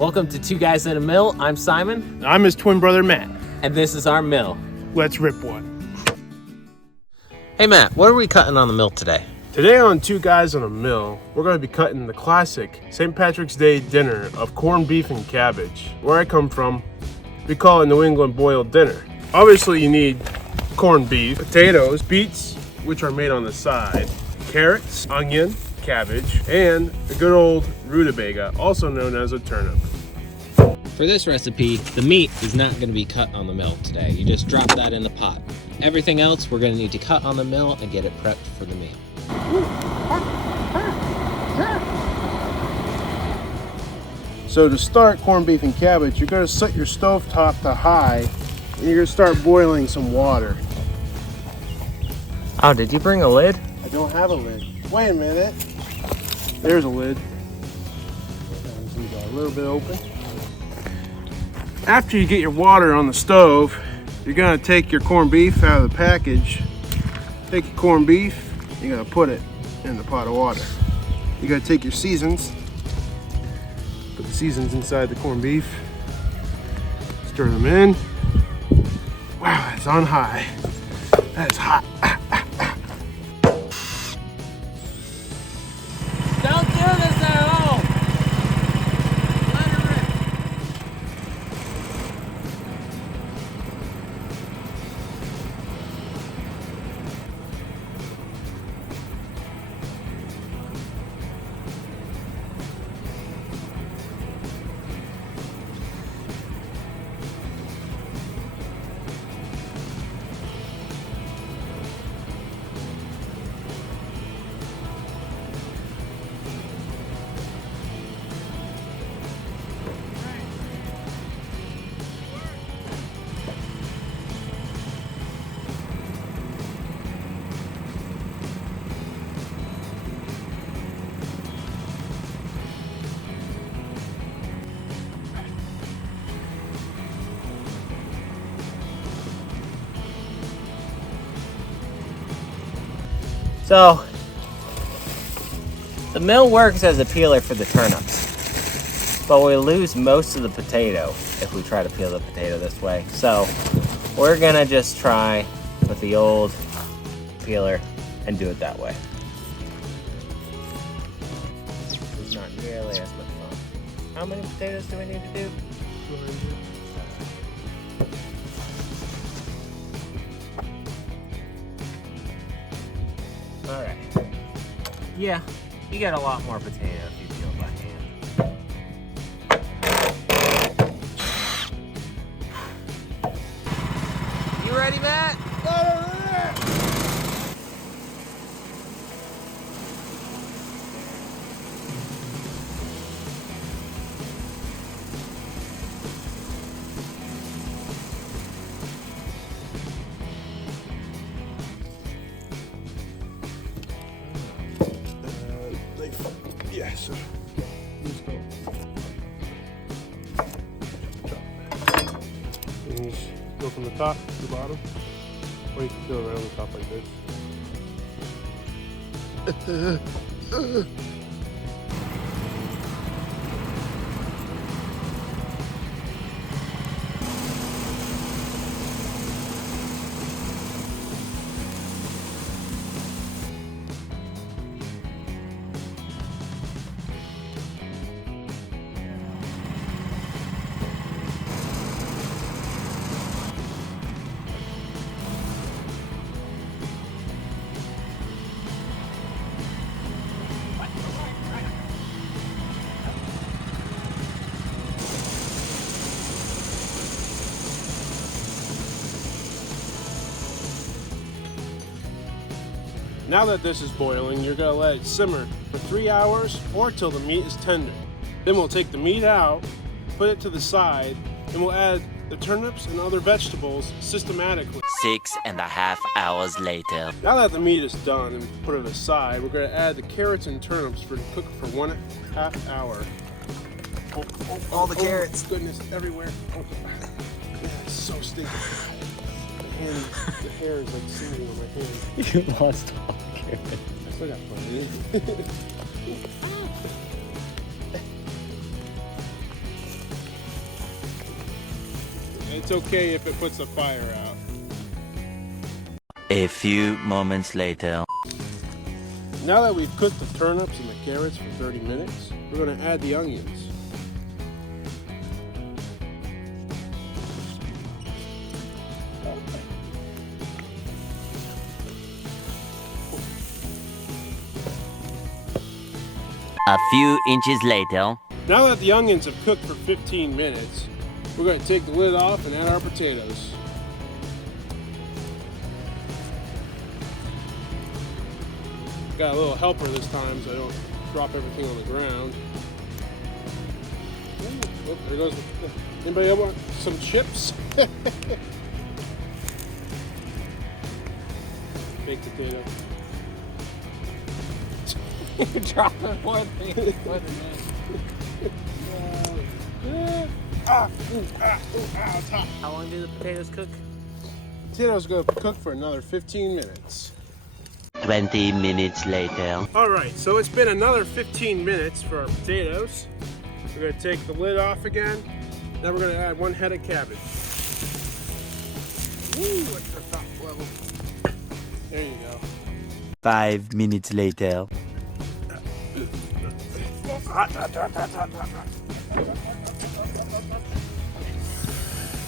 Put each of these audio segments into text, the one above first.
Welcome to Two Guys in a Mill. I'm Simon. I'm his twin brother, Matt. And this is our mill. Let's rip one. Hey Matt, what are we cutting on the mill today? Today on Two Guys on a Mill, we're going to be cutting the classic St. Patrick's Day dinner of corned beef and cabbage. Where I come from, we call it New England boiled dinner. Obviously you need corned beef, potatoes, beets, which are made on the side, carrots, onion, cabbage, and a good old rutabaga, also known as a turnip. For this recipe, the meat is not going to be cut on the mill today. You just drop that in the pot. Everything else we're going to need to cut on the mill and get it prepped for the meat. So to start corned beef and cabbage, you're going to set your stove top to high and you're going to start boiling some water. Oh, did you bring a lid? I don't have a lid. Wait a minute. There's a lid. We got a little bit open. After you get your water on the stove, you're gonna take your corned beef out of the package. Take your corned beef, you're gonna put it in the pot of water. You gotta take your seasons, put the seasons inside the corned beef, stir them in. Wow, it's on high. That is hot. Don't do this at home! Let it rip. So, the mill works as a peeler for the turnips, but we lose most of the potato if we try to peel the potato this way. So, we're gonna just try with the old peeler and do it that way. It's not nearly as much fun. How many potatoes do we need to do? 200. All right. Yeah, you get a lot more potato if you peel by hand. You ready, Matt? Yeah, so just go. And you just go from the top to the bottom, or you can go around the top like this. Now that this is boiling, you're gonna let it simmer for 3 hours or till the meat is tender. Then we'll take the meat out, put it to the side, and we'll add the turnips and other vegetables systematically. 6.5 hours later. Now that the meat is done and put it aside, we're gonna add the carrots and turnips for cook for 1.5 hour. All the carrots. Goodness, everywhere. Oh, yeah, it's so sticky. And the hair is like singing on my hand. You lost all the carrots. I still got plenty. It's okay if it puts the fire out. A few moments later. Now that we've cooked the turnips and the carrots for 30 minutes, we're going to add the onions. A few inches later. Now that the onions have cooked for 15 minutes, we're going to take the lid off and add our potatoes. Got a little helper this time so I don't drop everything on the ground. Oh, there goes anybody want some chips? Baked potato. You're dropping more things. It's hot. How long do the potatoes cook? Potatoes go cook for another 15 minutes. 20 minutes later. Alright, so it's been another 15 minutes for our potatoes. We're going to take the lid off again. Then we're going to add 1 head of cabbage. Woo, at the top level. There you go. 5 minutes later.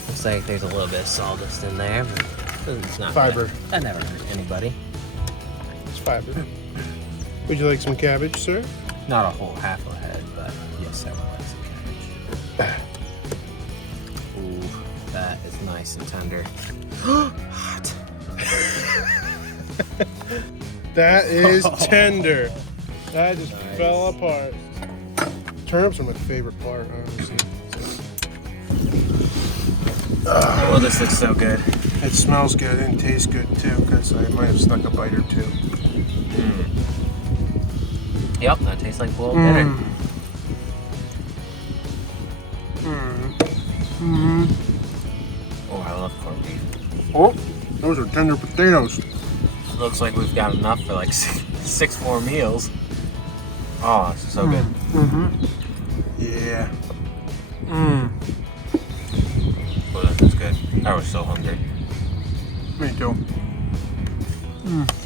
Looks like there's a little bit of sawdust in there, but it's not Fiber. That never hurt anybody. It's fiber. Would you like some cabbage, sir? Not a whole half a head, but yes, I would like some cabbage. Ooh, that is nice and tender. Hot. That is tender. That just fell apart. Turnips are my favorite part, honestly. Oh, this looks so good. It smells good and tastes good too, because I might have stuck a bite or two. Yep, that tastes like boiled dinner. Oh, I love corned beef. Oh, those are tender potatoes. Looks like we've got enough for like six more meals. Oh, this is so good. Yeah. Oh, that is good. I was so hungry. Me too.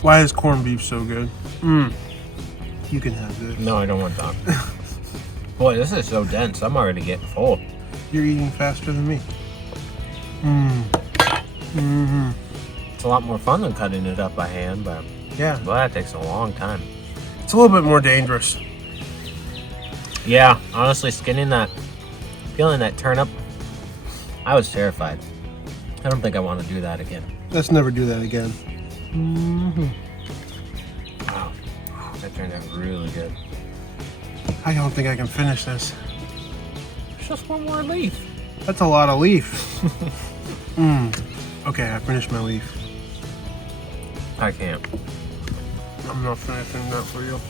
Why is corned beef so good? You can have this. No, I don't want that. Boy, this is so dense. I'm already getting full. You're eating faster than me. It's a lot more fun than cutting it up by hand, but Yeah. well, that takes a long time. It's a little bit more dangerous. Yeah, honestly, peeling that turnip, I was terrified. I don't think I want to do that again. Let's never do that again. Wow, that turned out really good. I don't think I can finish this. It's just one more leaf. That's a lot of leaf. Okay, I finished my leaf. I can't. I'm not finishing that for you.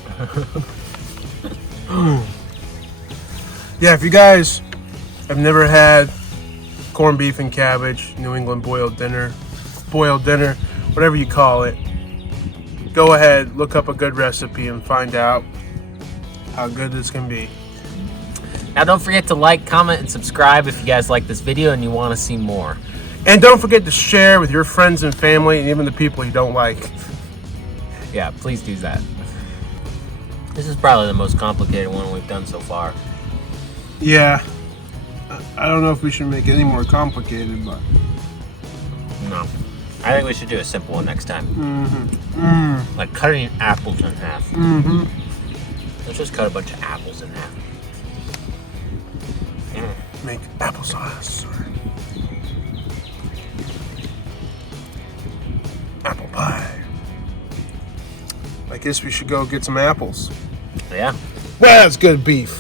Yeah, if you guys have never had corned beef and cabbage, New England boiled dinner, whatever you call it, go ahead, look up a good recipe and find out how good this can be. Now don't forget to like, comment, and subscribe if you guys like this video and you want to see more. And don't forget to share with your friends and family and even the people you don't like. Yeah, please do that. This is probably the most complicated one we've done so far. Yeah. I don't know if we should make it any more complicated, but... No. I think we should do a simple one next time. Like cutting apples in half. Let's just cut a bunch of apples in half. Make applesauce or apple pie. I guess we should go get some apples. Yeah. Well, that's good beef.